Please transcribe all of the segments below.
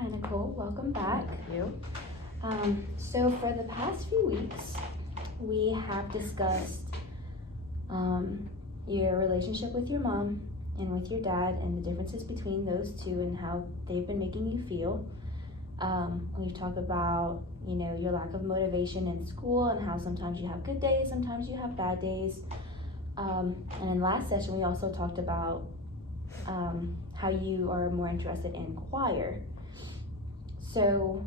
Hi, Nicole. Welcome back. Thank you. So for the past few weeks, we have discussed your relationship with your mom and with your dad and the differences between those two and how they've been making you feel. We've talked about, your lack of motivation in school and how sometimes you have good days, sometimes you have bad days. And in last session, we also talked about how you are more interested in choir. So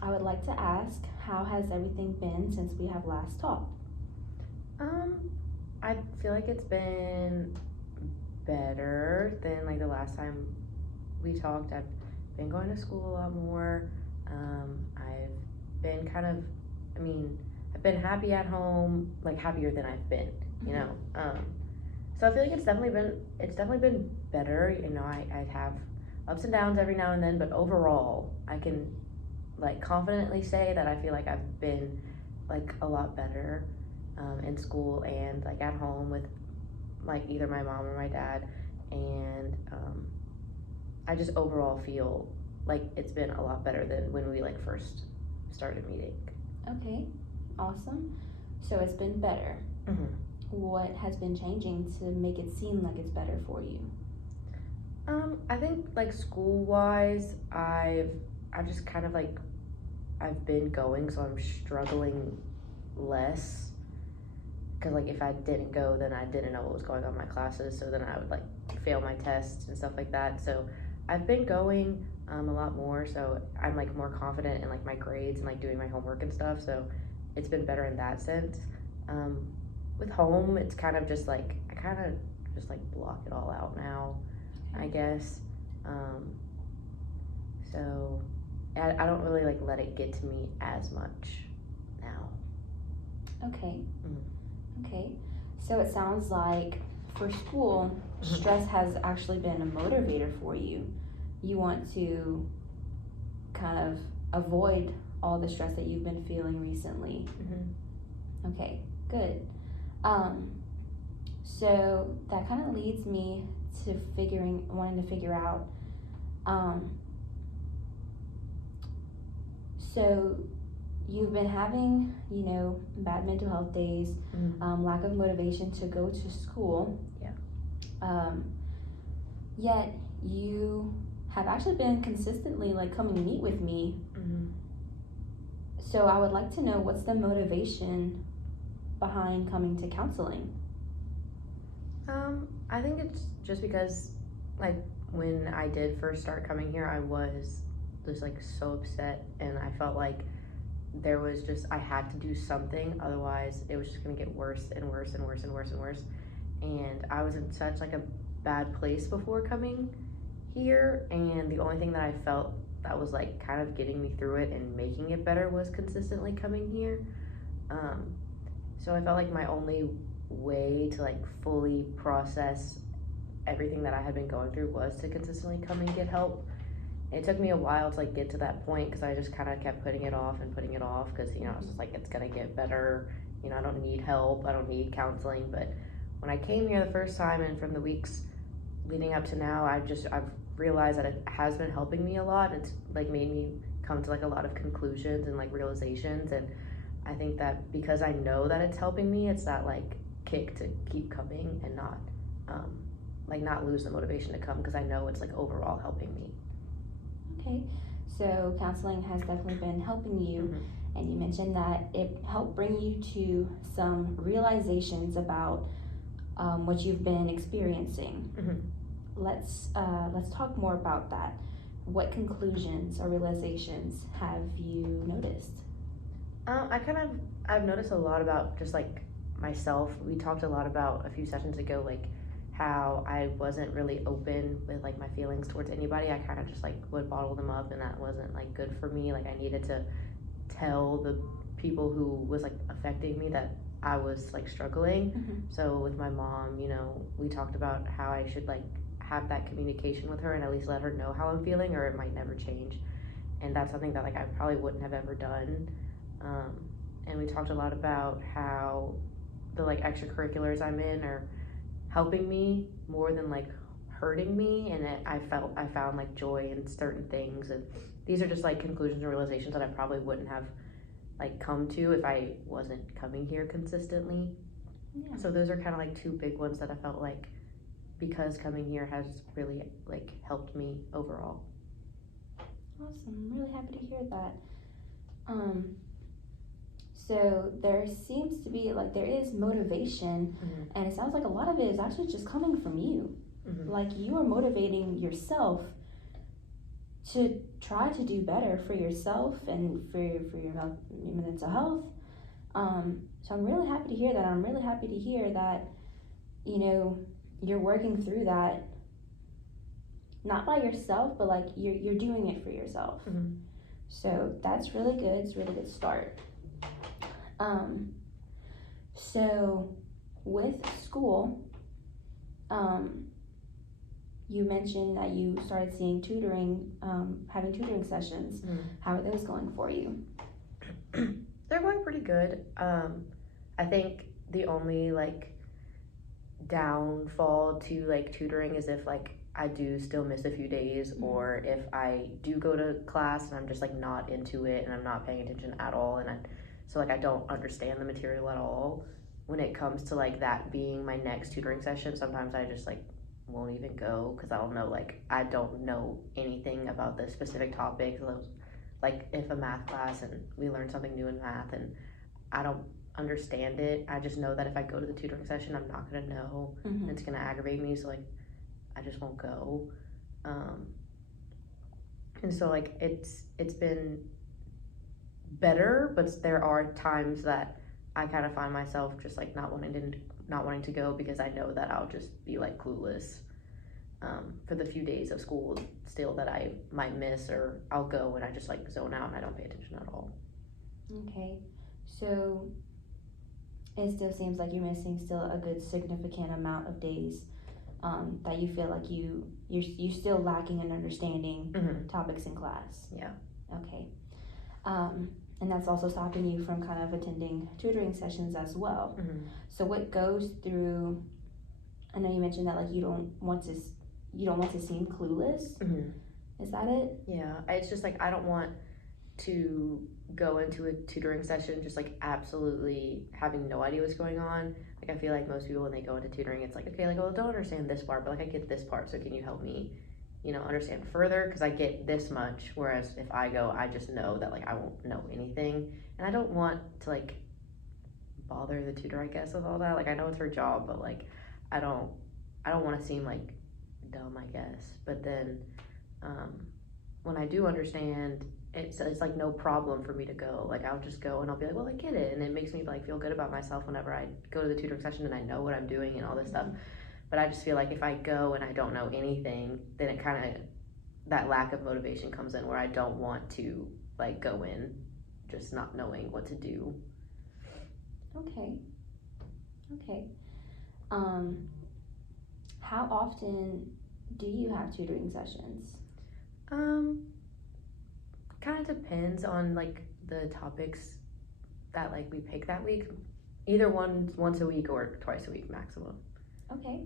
I would like to ask, how has everything been since we have last talked? I feel like it's been better than like the last time we talked. I've been going to school a lot more. I've been I've been happy at home, like happier than I've been, you know. So I feel like it's definitely been better. I have ups and downs every now and then, but overall, I can like confidently say that I feel like I've been like a lot better in school and like at home with like either my mom or my dad, and I just overall feel like it's been a lot better than when we like first started meeting. Okay, awesome. So it's been better. Mm-hmm. What has been changing to make it seem like it's better for you? I think like school wise, I've just kind of like I've been going, so I'm struggling less. Because like if I didn't go, then I didn't know what was going on in my classes, so then I would like fail my tests and stuff like that. So I've been going a lot more, so I'm like more confident in like my grades and like doing my homework and stuff. So it's been better in that sense. With home, it's kind of just like I kind of just like block it all out now, I guess. So I don't really like let it get to me as much now. Okay. Mm-hmm. Okay. So it sounds like for school, stress has actually been a motivator for you. You want to kind of avoid all the stress that you've been feeling recently. Mm-hmm. Okay, good. So that kind of leads me to wanting to figure out, so you've been having, bad mental health days, Mm-hmm. lack of motivation to go to school. Yeah. Yet you have actually been consistently like coming to meet with me. Mm-hmm. So I would like to know, what's the motivation behind coming to counseling? I think it's just because like when I did first start coming here, I was just like so upset, and I felt like there was just I had to do something, otherwise it was just gonna get worse and worse and worse and worse and worse. And I was in such like a bad place before coming here, and the only thing that I felt that was like kind of getting me through it and making it better was consistently coming here. So I felt like my only way to like fully process everything that I had been going through was to consistently come and get help. It took me a while to like get to that point because I just kind of kept putting it off and putting it off because I was just like, it's gonna get better. I don't need help. I don't need counseling. But when I came here the first time and from the weeks leading up to now, I've realized that it has been helping me a lot. It's like made me come to like a lot of conclusions and like realizations, and I think that because I know that it's helping me, it's that like kick to keep coming and not not lose the motivation to come because I know it's like overall helping me. Okay, so counseling has definitely been helping you. Mm-hmm. And you mentioned that it helped bring you to some realizations about what you've been experiencing. Mm-hmm. Let's talk more about that. What conclusions or realizations have you noticed? I've noticed a lot about just like myself. We talked a lot about a few sessions ago, like how I wasn't really open with like my feelings towards anybody. I kind of just like would bottle them up, and that wasn't like good for me. Like I needed to tell the people who was like affecting me that I was like struggling. Mm-hmm. So with my mom, we talked about how I should like have that communication with her and at least let her know how I'm feeling, or it might never change. And that's something that like I probably wouldn't have ever done. And we talked a lot about how the like extracurriculars I'm in are helping me more than like hurting me, and I found like joy in certain things, and these are just like conclusions and realizations that I probably wouldn't have like come to if I wasn't coming here consistently. Yeah. So those are kind of like two big ones that I felt like, because coming here has really like helped me overall. Awesome. I'm really happy to hear that. So there seems to be like there is motivation, and it sounds like a lot of it is actually just coming from you. Like you are motivating yourself to try to do better for yourself and for your mental health. So I'm really happy to hear that. I'm really happy to hear that, you know, you're working through that, not by yourself, but like you're doing it for yourself. So that's really good. It's a really good start. So with school, you mentioned that you started seeing tutoring, having tutoring sessions. How are those going for you? They're going pretty good. I think the only like downfall to like tutoring is if like I do still miss a few days, or if I do go to class and I'm just like not into it and I'm not paying attention at all, and so like I don't understand the material at all. When it comes to like that being my next tutoring session, sometimes I just like won't even go because I don't know, like I don't know anything about the specific topics. Like if a math class and we learn something new in math and I don't understand it, I just know that if I go to the tutoring session, I'm not gonna know. It's gonna aggravate me, so like I just won't go. And so like it's been better, but there are times that I kind of find myself just like not wanting to go because I know that I'll just be like clueless for the few days of school still that I might miss, or I'll go and I just like zone out and I don't pay attention at all. Okay, so it still seems like you're missing still a good significant amount of days that you feel like you're still lacking in understanding topics in class. Yeah. Okay. And that's also stopping you from kind of attending tutoring sessions as well. So what goes through, I know you mentioned that like you don't want to seem clueless. Is that it? Yeah, it's just like I don't want to go into a tutoring session just like absolutely having no idea what's going on. Like I feel like most people when they go into tutoring, it's like, okay, like, well, I don't understand this part, but like I get this part, so can you help me, you know, understand further, because I get this much, whereas if I go, I just know that like I won't know anything, and I don't want to like bother the tutor, I guess, with all that. Like I know it's her job, but like I don't want to seem like dumb, I guess. But then when I do understand, it's like no problem for me to go. Like I'll just go and I'll be like, well, I get it, and it makes me like feel good about myself whenever I go to the tutoring session and I know what I'm doing and all this stuff. But I just feel like if I go and I don't know anything, then it kind of, that lack of motivation comes in where I don't want to like go in just not knowing what to do. Okay. How often do you have tutoring sessions? Kind of depends on like the topics that like we pick that week. Either once a week or twice a week maximum. Okay.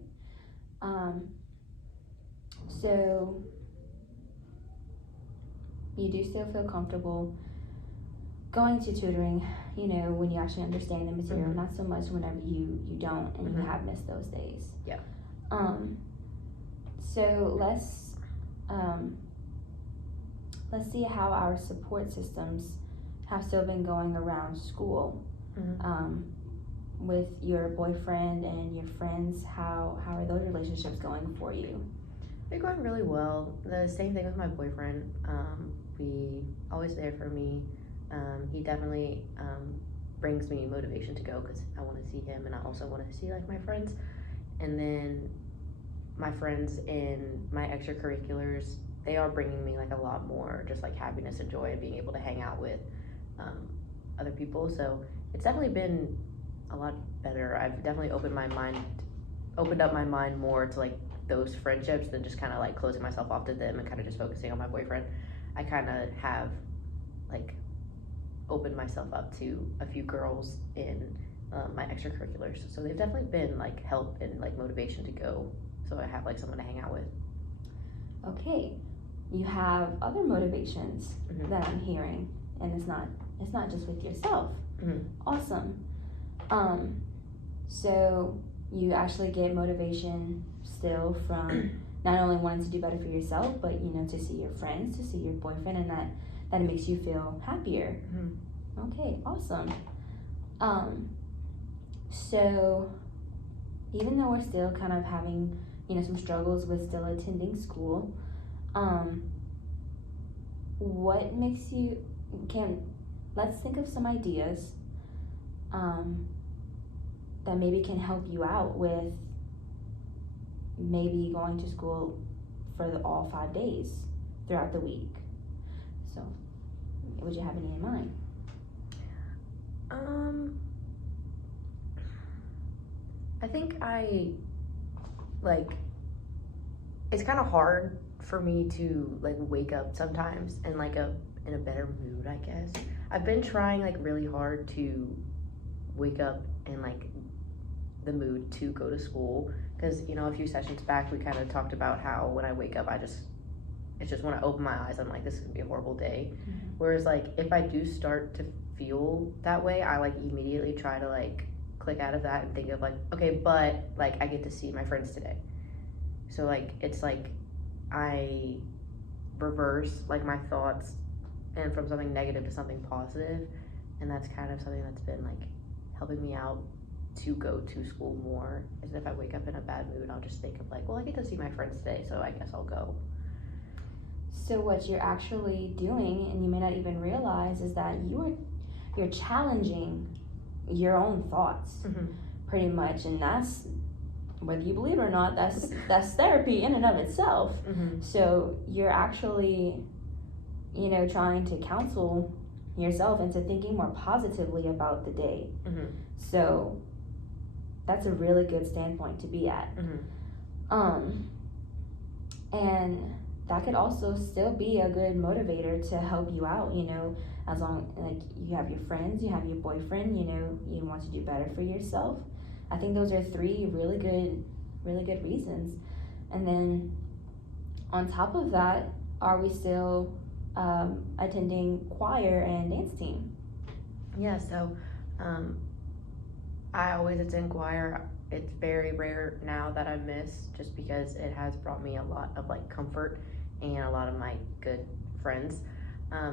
So you do still feel comfortable going to tutoring, you know, when you actually understand the material, not so much whenever you don't and you have missed those days. Yeah. So let's see how our support systems have still been going around school. With your boyfriend and your friends, how are those relationships going for you? They're going really well. The same thing with my boyfriend. He always there for me. He definitely brings me motivation to go because I want to see him and I also want to see like my friends. And then my friends in my extracurriculars, they are bringing me like a lot more just like happiness and joy and being able to hang out with other people. So it's definitely been a lot better. I've definitely opened up my mind more to like those friendships than just kind of like closing myself off to them and kind of just focusing on my boyfriend. I kind of have like opened myself up to a few girls in my extracurriculars, so they've definitely been like help and like motivation to go. so I have like someone to hang out with. Okay, you have other motivations Mhm. that I'm hearing, and it's not just with yourself. Mhm. Awesome. So you actually get motivation still from not only wanting to do better for yourself, but to see your friends, to see your boyfriend, and that makes you feel happier. Mhm. Okay, awesome. So even though we're still kind of having some struggles with still attending school, what makes you let's think of some ideas that maybe can help you out with maybe going to school for all 5 days throughout the week. So would you have any in mind? I think it's kind of hard for me to like wake up sometimes in in a better mood, I guess. I've been trying like really hard to wake up in like the mood to go to school, because a few sessions back we kind of talked about how when I wake up it's just when I open my eyes I'm like, this is gonna be a horrible day. Mm-hmm. Whereas like if I do start to feel that way, I like immediately try to like click out of that and think of like, okay, but like I get to see my friends today. So like it's like I reverse like my thoughts and from something negative to something positive, and that's kind of something that's been like helping me out to go to school more. Is if I wake up in a bad mood, I'll just think of like, well, I get to see my friends today, so I guess I'll go. So what you're actually doing, and you may not even realize, is that you're challenging your own thoughts. Mm-hmm. Pretty much, and that's, whether you believe it or not, that's therapy in and of itself. Mm-hmm. So you're actually trying to counsel yourself into thinking more positively about the day. Mm-hmm. So that's a really good standpoint to be at. Mm-hmm. And that could also still be a good motivator to help you out, as long like you have your friends, you have your boyfriend, you want to do better for yourself. I think those are 3 really good reasons. And then on top of that, are we still attending choir and dance team? Yeah, so I always attend choir. It's very rare now that I miss, just because it has brought me a lot of like comfort and a lot of my good friends.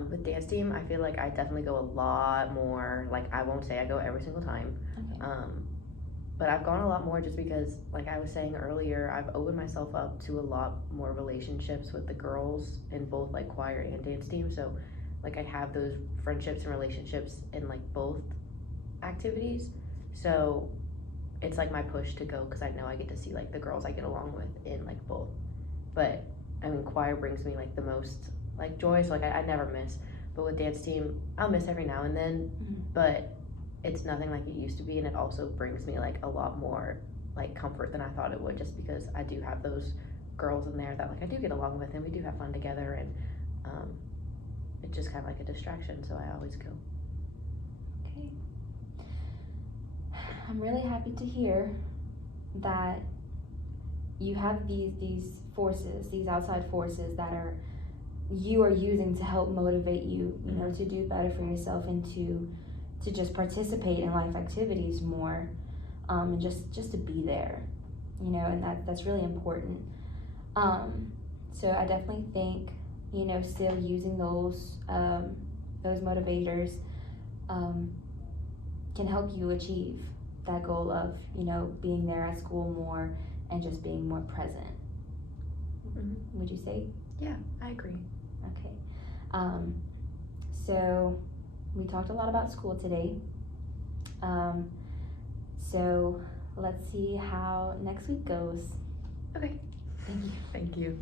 With dance team, I feel like I definitely go a lot more. Like I won't say I go every single time, Okay. but I've gone a lot more just because, like I was saying earlier, I've opened myself up to a lot more relationships with the girls in both like choir and dance team. So like I have those friendships and relationships in like both activities. So it's like my push to go, because I know I get to see like the girls I get along with in like both. But I mean, choir brings me like the most like joy, so like I never miss. But with dance team, I'll miss every now and then, but it's nothing like it used to be, and it also brings me like a lot more like comfort than I thought it would, just because I do have those girls in there that like I do get along with, and we do have fun together, and it's just kind of like a distraction, so I always go. Okay. I'm really happy to hear that you have these forces, these outside forces that you are using to help motivate you, to do better for yourself, and to just participate in life activities more, and just to be there, and that's really important. So I definitely think, still using those motivators can help you achieve that goal of, being there at school more and just being more present. Mm-hmm. Would you say? Yeah, I agree. Okay. So we talked a lot about school today. So let's see how next week goes. Okay. Thank you. Thank you.